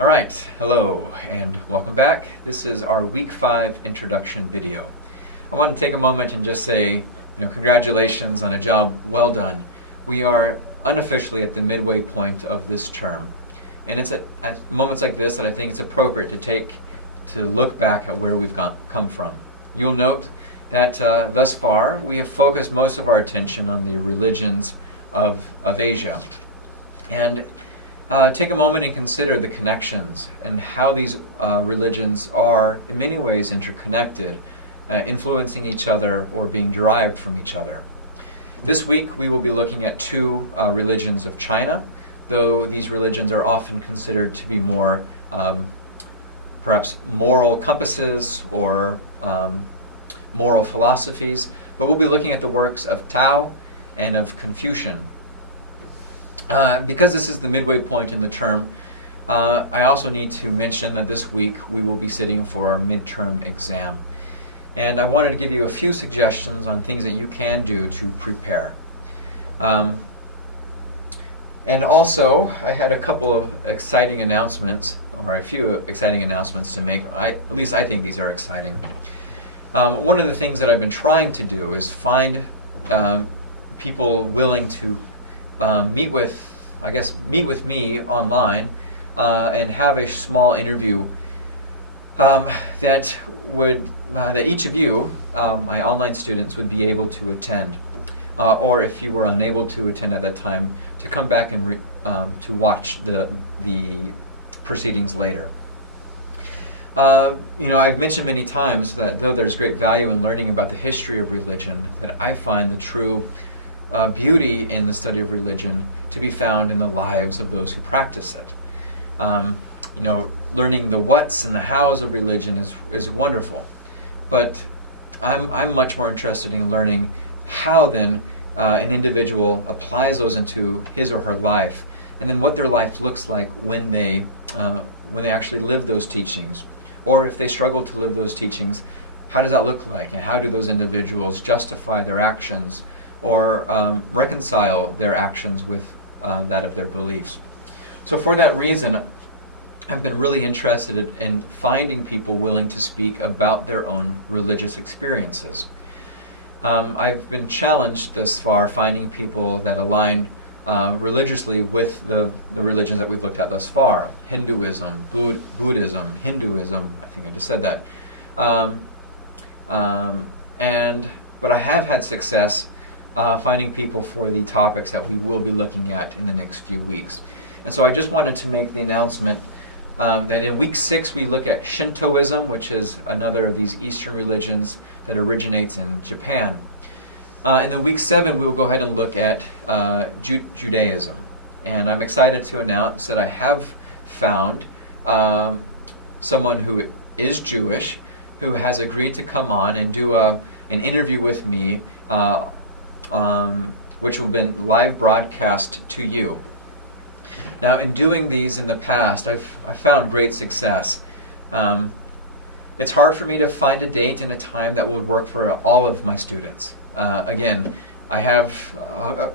All right, hello and welcome back. This is our Week 5 introduction video. I want to take a moment and just say, congratulations on a job well done. We are unofficially at the midway point of this term. And it's at moments like this that I think it's appropriate to look back at where we've come from. You'll note that thus far we have focused most of our attention on the religions of Asia. And take a moment and consider the connections and how these religions are in many ways interconnected, influencing each other or being derived from each other. This week we will be looking at two religions of China, though these religions are often considered to be more perhaps moral compasses or moral philosophies, but we'll be looking at the works of Tao and of Confucian. Because this is the midway point in the term, I also need to mention that this week we will be sitting for our midterm exam. And I wanted to give you a few suggestions on things that you can do to prepare. And also, I had a couple of exciting announcements, or a few exciting announcements to make. At least I think these are exciting. One of the things that I've been trying to do is find people willing to meet with me online and have a small interview that each of you, my online students, would be able to attend, or if you were unable to attend at that time, to come back and to watch the proceedings later. I've mentioned many times that though there's great value in learning about the history of religion, that I find the true beauty in the study of religion to be found in the lives of those who practice it. Learning the whats and the hows of religion is wonderful, but I'm much more interested in learning how then an individual applies those into his or her life, and then what their life looks like when they actually live those teachings, or if they struggle to live those teachings, how does that look like, and how do those individuals justify their actions or reconcile their actions with that of their beliefs. So for that reason, I've been really interested in finding people willing to speak about their own religious experiences. I've been challenged thus far finding people that align religiously with the religions that we've looked at thus far. Hinduism, Buddhism, Hinduism, I think I just said that. But I have had success finding people for the topics that we will be looking at in the next few weeks. And so I just wanted to make the announcement that in week 6 we look at Shintoism, which is another of these Eastern religions that originates in Japan. And then week 7 we will go ahead and look at Judaism. And I'm excited to announce that I have found someone who is Jewish who has agreed to come on and do an interview with me, which will be live broadcast to you. Now, in doing these in the past, I've found great success. It's hard for me to find a date and a time that would work for all of my students. Again, I have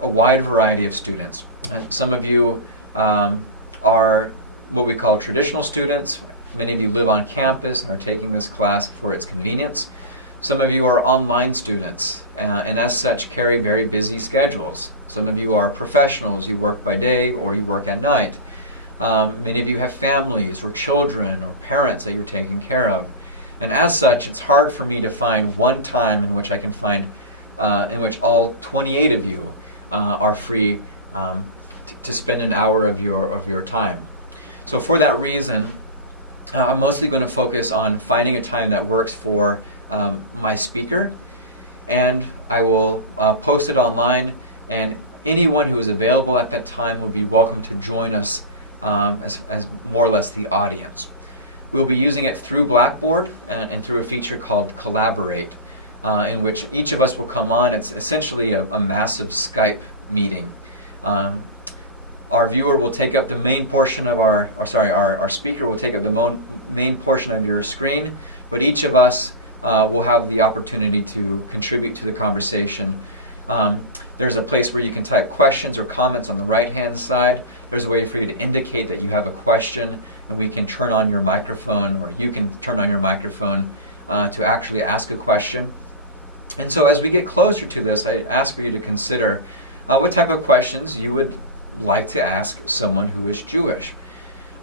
a wide variety of students, and some of you are what we call traditional students. Many of you live on campus and are taking this class for its convenience. Some of you are online students, and as such carry very busy schedules. Some of you are professionals, you work by day or you work at night. Many of you have families or children or parents that you're taking care of. And as such, it's hard for me to find one time in which I can find, in which all 28 of you are free to spend an hour of your time. So for that reason, I'm mostly going to focus on finding a time that works for my speaker, and I will post it online, and anyone who is available at that time will be welcome to join us as more or less the audience. We'll be using it through Blackboard and through a feature called Collaborate, in which each of us will come on. It's essentially a massive Skype meeting. Our viewer will take up the main portion of our speaker will take up the main portion of your screen, but each of us will have the opportunity to contribute to the conversation. There's a place where you can type questions or comments on the right-hand side, there's a way for you to indicate that you have a question, and we can turn on your microphone, or you can turn on your microphone to actually ask a question. And so as we get closer to this, I ask for you to consider what type of questions you would like to ask someone who is Jewish.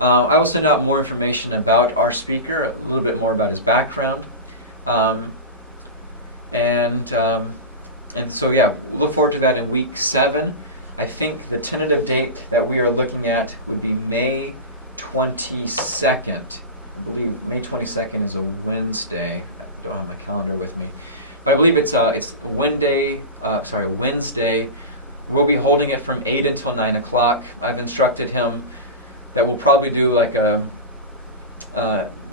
I will send out more information about our speaker, a little bit more about his background. And so, yeah, look forward to that in week 7. I think the tentative date that we are looking at would be May 22nd. I believe May 22nd is a Wednesday. I don't have my calendar with me. But I believe it's Wednesday. We'll be holding it from 8 until 9 o'clock. I've instructed him that we'll probably do like a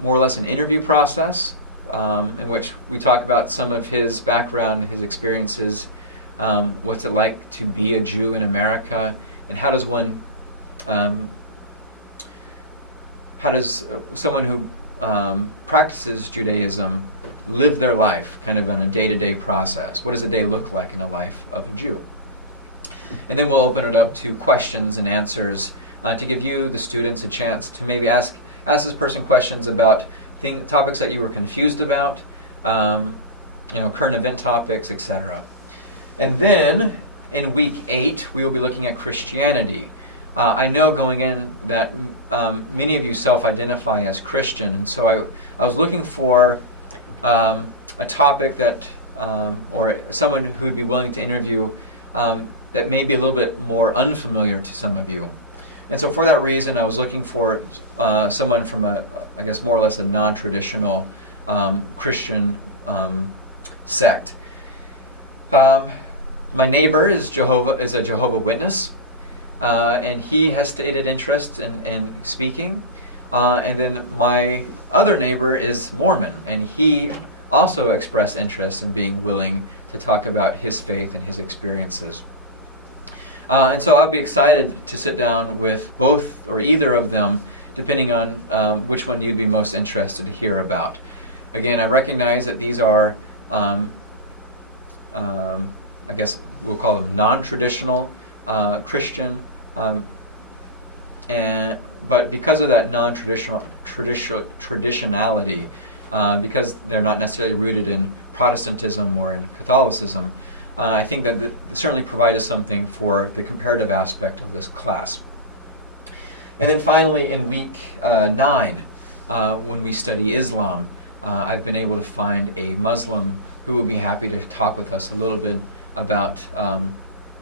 more or less an interview process in which we talk about some of his background, his experiences, what's it like to be a Jew in America, and how does someone who practices Judaism live their life kind of on a day-to-day process? What does a day look like in the life of a Jew? And then we'll open it up to questions and answers to give you, the students, a chance to maybe ask this person questions about topics that you were confused about, current event topics, etc. And then in week 8, we will be looking at Christianity. I know going in that many of you self-identify as Christian, so I was looking for a topic that, or someone who would be willing to interview that may be a little bit more unfamiliar to some of you. And so for that reason, I was looking for someone from more or less a non-traditional Christian sect. My neighbor is a Jehovah Witness, and he has stated interest in speaking. And then my other neighbor is Mormon, and he also expressed interest in being willing to talk about his faith and his experiences. And so I'll be excited to sit down with both or either of them, depending on which one you'd be most interested to hear about. Again, I recognize that these are, we'll call it non-traditional Christian, but because of that traditionality, because they're not necessarily rooted in Protestantism or in Catholicism, I think that certainly provided something for the comparative aspect of this class. And then finally, in week 9, when we study Islam, I've been able to find a Muslim who will be happy to talk with us a little bit about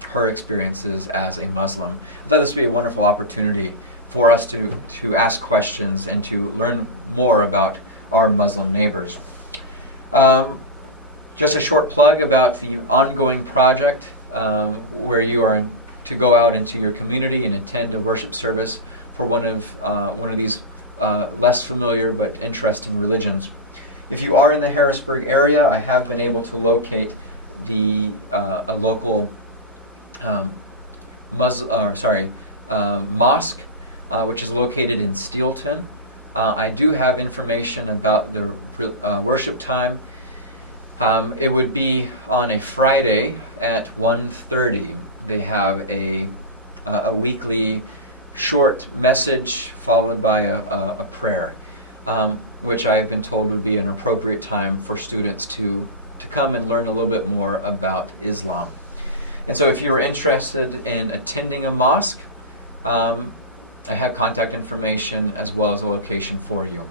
her experiences as a Muslim. I thought this would be a wonderful opportunity for us to ask questions and to learn more about our Muslim neighbors. Just a short plug about the ongoing project where you are to go out into your community and attend a worship service for one of these less familiar but interesting religions. If you are in the Harrisburg area, I have been able to locate a local mosque, which is located in Steelton. I do have information about the worship time. It would be on a Friday at 1:30. They have a weekly short message followed by a prayer, which I have been told would be an appropriate time for students to come and learn a little bit more about Islam. And so if you're interested in attending a mosque, I have contact information as well as a location for you.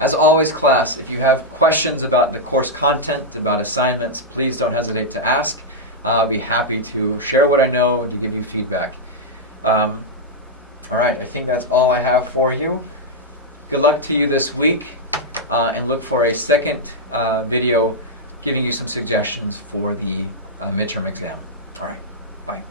As always, class, if you have questions about the course content, about assignments, please don't hesitate to ask. I'll be happy to share what I know and to give you feedback. All right, I think that's all I have for you. Good luck to you this week, and look for a second video giving you some suggestions for the midterm exam. All right, bye.